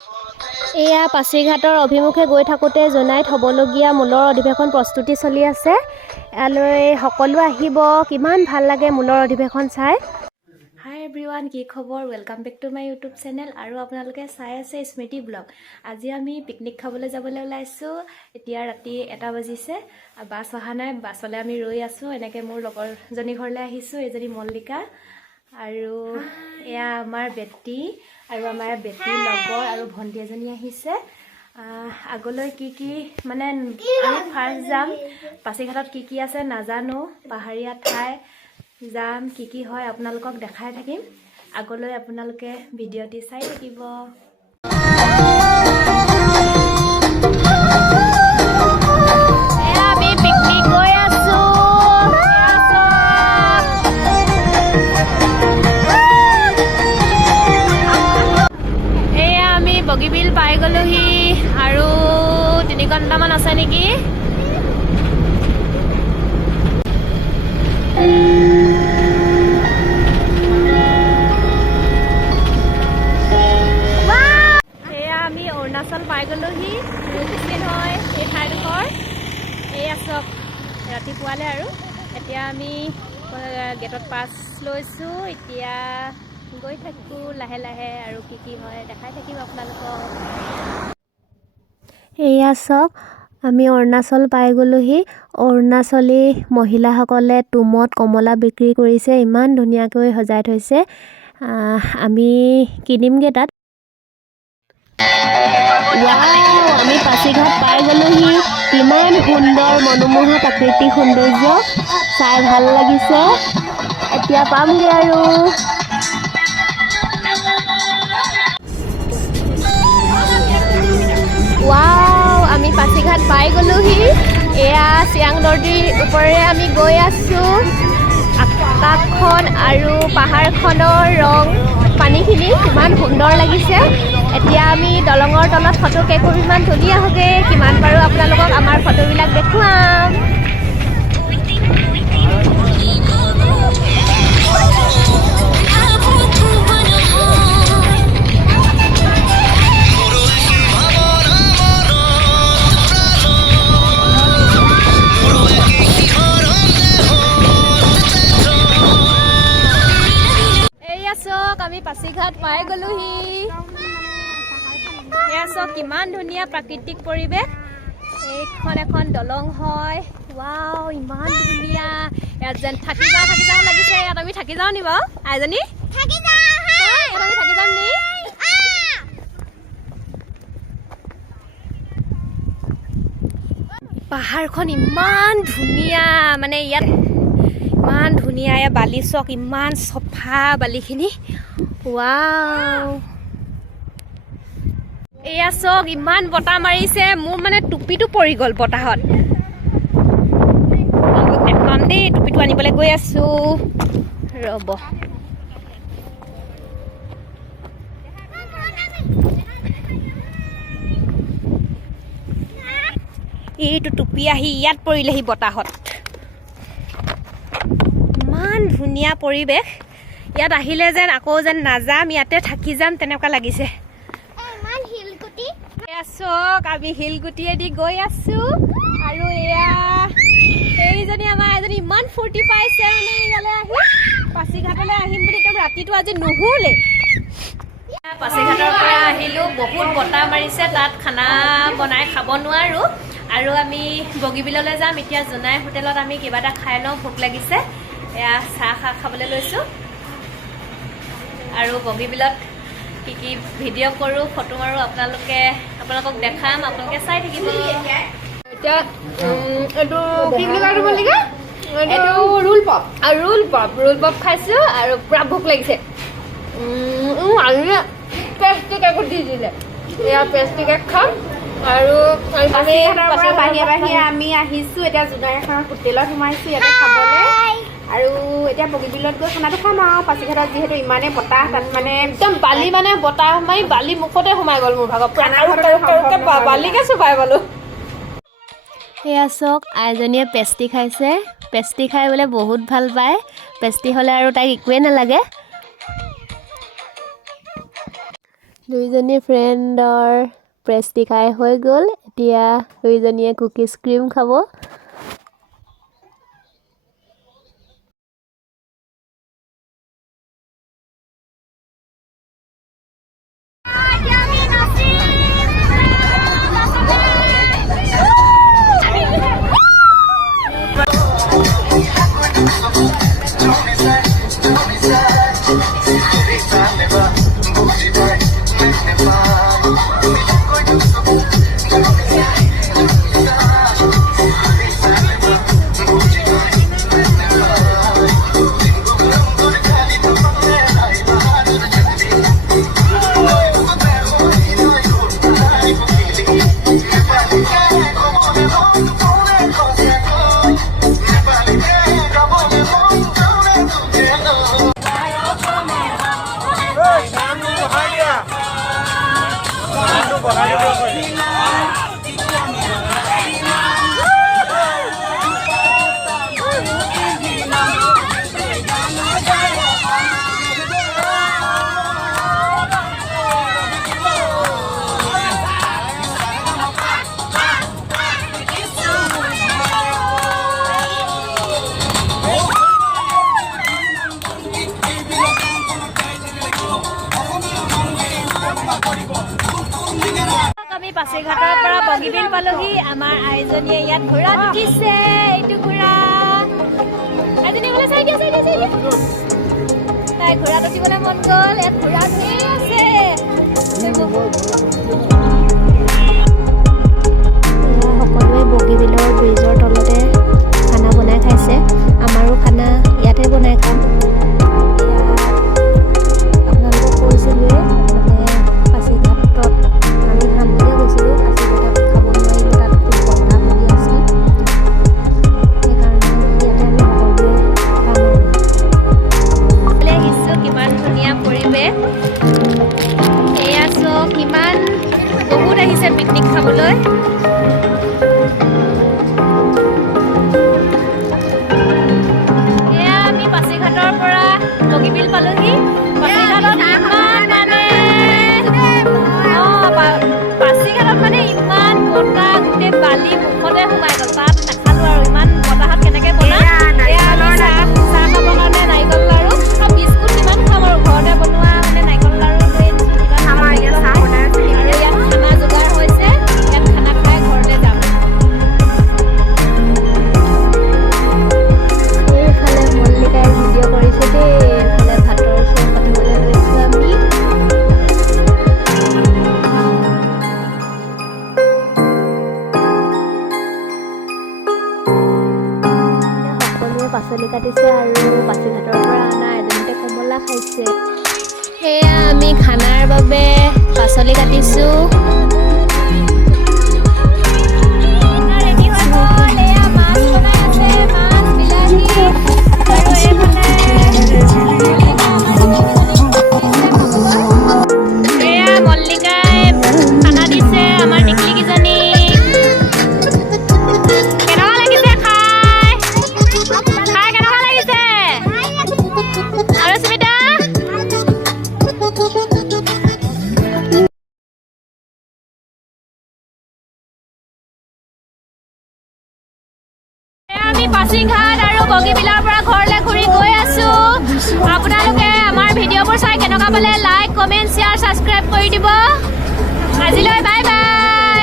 এয়া পাছিঘাটৰ অভিমুখে গৈ থাকোঁতে জোনাইত হ'বলগীয়া মূলৰ অধিৱেশন প্ৰস্তুতি চলি আছে। ইয়ালৈ সকলো আহিব, কিমান ভাল লাগে মূলৰ অধিৱেশন চাই। হাই এভৰিৱান, কি খবৰ? Welcome back to my YouTube channel আৰু আপোনালোকে চাই আছে স্মৃতি ব্লগ। আজি আমি পিকনিক খাবলৈ যাবলৈ ওলাইছোঁ। এতিয়া ৰাতি 1 বাজিছে, বাছ অহা নাই, বাছলৈ আমি ৰৈ আছোঁ। এনেকৈ মোৰ লগৰজনী ঘৰলৈ আহিছোঁ, এইজনী মল্লিকা আৰু এয়া আমাৰ বেটী আৰু আমাৰ বেটীৰ লগৰ আৰু ভণ্টি এজনী আহিছে। আগলৈ কি মানে আমি ফাৰ্ষ্ট যাম, পাছিঘাটত কি আছে নাজানো, পাহাৰীয়া ঠাই যাম, কি হয় আপোনালোকক দেখাই থাকিম। আগলৈ আপোনালোকে ভিডিঅ'টি চাই থাকিব। আমি পিকনিক গৈ আছোঁ। বগীবিল পাই গলোহি আৰু 3 ঘণ্টামান আছে নেকি। এয়া আমি অৰুণাচল পাই গলোহি। ৰূপচিন হয় এই ঠাইডোখৰ। এয়া চব ৰাতিপুৱালে আৰু এতিয়া আমি গেটত পাছ লৈছোঁ। এতিয়া গৈ থাকোঁ লাহে লাহে আৰু কি হয় দেখাই থাকিম আপোনালোকক। এয়া চব আমি অৰুণাচল পাই গলোহি। অৰুণাচলী মহিলাসকলে তুমত কমলা বিক্ৰী কৰিছে, ইমান ধুনীয়াকৈ সজাই থৈছে। আমি কিনিমগৈ তাত। আমি পাছিঘাট পাই গলোহি। কিমান সুন্দৰ মনোমোহা প্ৰাকৃতিক সৌন্দৰ্য, চাই ভাল লাগিছে। এতিয়া পামগৈ আৰু। আমি পাছিঘাট পাই গলোহি। এয়া চিয়াং নদীৰ ওপৰেৰে আমি গৈ আছোঁ। আকাশখন আৰু পাহাৰখনৰ ৰং, পানীখিনি কিমান সুন্দৰ লাগিছে। এতিয়া আমি দলঙৰ তলত ফটো কেইকপিমান তুলি আহোঁগৈ। কিমান পাৰোঁ আপোনালোকক আমাৰ ফটোবিলাক দেখুৱাম। আমি পাছিঘাট পাই গলোহি। এয়া চব কিমান ধুনীয়া প্ৰাকৃতিক পৰিৱেশ। এইখন এখন দলং হয়। ৱাও, ইমান ধুনীয়া। ইয়াত যেন থাকি যাওঁ লাগিছে। ইয়াত আমি থাকি যাওঁ নি বাৰু আইজনী? ইয়াত আমি থাকি যাম নি? পাহাৰখন ইমান ধুনীয়া, মানে ইয়াত ইমান ধুনীয়া। এয়া বালি চক, ইমান চফা বালিখিনি। ৱাও, এয়া চক ইমান বতাহ মাৰিছে, মোৰ মানে টুপিটো পৰি গ'ল বতাহত। দেখুৱাম দেই, টুপিটো আনিবলৈ গৈ আছোঁ, ৰ'ব। এইটো টুপি আহি ইয়াত পৰিলেহি বতাহত। ইমান ধুনীয়া পৰিৱেশ। ইয়াত আহিলে যেন আকৌ যেন নাযাম, ইয়াতে থাকি যাম তেনেকুৱা লাগিছে। চক আমি শিলগুটিয়েদি গৈ আছোঁ আৰু এয়া এইজনী আমাৰ এজনী ইমান ফূৰ্তি পাইছে মানে ইয়ালৈ আহি। পাছিঘাটলৈ আহিম বুলি একদম ৰাতিটো আজি নুশুলে। পাছিঘাটৰ পৰা আহিলোঁ, বহুত বতাহ মাৰিছে, তাত খানা বনাই খাব নোৱাৰোঁ আৰু আমি বগীবিললৈ যাম। এতিয়া জোনাই হোটেলত আমি কিবা এটা খাই লওঁ, ভোক লাগিছে। এয়া চাহ খাবলৈ লৈছোঁ আৰু বগীবিলত কি ভিডিঅ' কৰোঁ, ফটো মাৰোঁ, আপোনালোকক দেখাম, আপোনালোকে চাই থাকিব। এতিয়া এইটো কি বুলি কয় মল্লিকা? এইটো ৰোল পপ খাইছোঁ আৰু পুৰা ভোক লাগিছে। পেষ্ট্ৰি কেকো দি দিলে। এয়া পেষ্ট্ৰি কেক খাম আৰু বাহিৰে আমি আহিছোঁ। এতিয়া জোনাই এখন হোটেলত সোমাইছোঁ ইয়াতে খাবলৈ আৰু এতিয়া বগীবিলত গৈ খানাটো খাম আৰু। পাছিঘাটত যিহেতু ইমানেই বতাহ, তাত মানে একদম বালি, মানে বতাহ মাৰি বালি মুখতে সোমাই গ'ল মোৰ ভাগৰ। বালিকে চুপাই গ'লোঁ। এয়া চক আইজনীয়ে পেষ্ট্ৰি খাইছে। পেষ্ট্ৰি খাই বোলে বহুত ভাল পায়। পেষ্ট্ৰি হ'লে আৰু তাইক একোৱেই নালাগে। দুইজনী ফ্ৰেণ্ডৰ প্ৰেষ্টি খাই হৈ গ'ল। এতিয়া দুইজনীয়ে কুকিজ ক্ৰীম খাব। আমি পাছিঘাটৰ পৰা বগীবিল পালোহি। আমাৰ আইজনীয়ে ইয়াত ঘোঁৰাত উঠিছে। এইটো ঘোঁৰা আইজনী বোলে চাই দিয়া। তাই ঘোঁৰাত উঠিবলৈ মন গ'ল। ইয়াত ঘোঁৰা ধেৰ আছে। সকলোৱে বগীবিলৰ ব্ৰিজৰ তলতে খানা বনাই খাইছে। আমাৰো খানা ইয়াতে বনাই খাম। আপোনালোকক কৈছিলোৱে মানে পাছিঘাটত আমি খাম বুলি গৈছিলোঁ। পাছিঘাটত খাব নোৱাৰিলোঁ, তাত খুব বতাহ বলি আছিল। সেইকাৰণে ইয়াতে আমি সকলোৱে খাম আৰু আহিছোঁ। কিমান ধুনীয়া পৰিৱেশ। এয়া চব কিমান বহুত আহিছে পিকনিক খাবলৈ। এয়া আমি পাছিঘাটৰ পৰা বগীবিল পালোহি। পাছিঘাটত ইমান বতাহ, গোটেই বালি মুখতে সোমাই গ'ল। তাত নাখালো আৰু ইমান বতাহত কেনেকে বনাই। চাহ খাবৰ কাৰণে নাৰিকল লাৰু আৰু বিস্কুট কিমান খাম আৰু ঘৰতে বনোৱা মানে নাৰিকল লাৰু লৈ আনিছোঁ। আৰু ইয়াত খানা যোগাৰ হৈছে। ইয়াত খানা খাই ঘৰলৈ যাম। এইফালে মল্লিকাই ভিডিঅ' কৰিছে দেই। এইফালে ভাতৰ চৌ পাতিবলৈ লৈছোঁ আমি। পাচলি কাটিছে আৰু পাছিঘাটৰ পৰা অনা এজনীতে কমলা খাইছে। সেয়া আমি খানাৰ বাবে পাচলি কাটিছোঁ। ৰেডি হৈ গ'ল। এয়া মাছ বনাই আছে, মাছ বিলাহী আৰু এয়া মল্লিকাই খানা দিছে আমাৰ টিকলি কিজনী। আমি পাছিঘাট আৰু বগীবিলৰ পৰা ঘৰলৈ ঘূৰি গৈ আছো। আপোনালোকে আমাৰ ভিডিঅ'বোৰ চাই কেনেকুৱা পালে লাইক, কমেণ্ট, শ্বেয়াৰ, ছাবস্ক্ৰাইব কৰি দিব। আজিলৈ বাই বাই।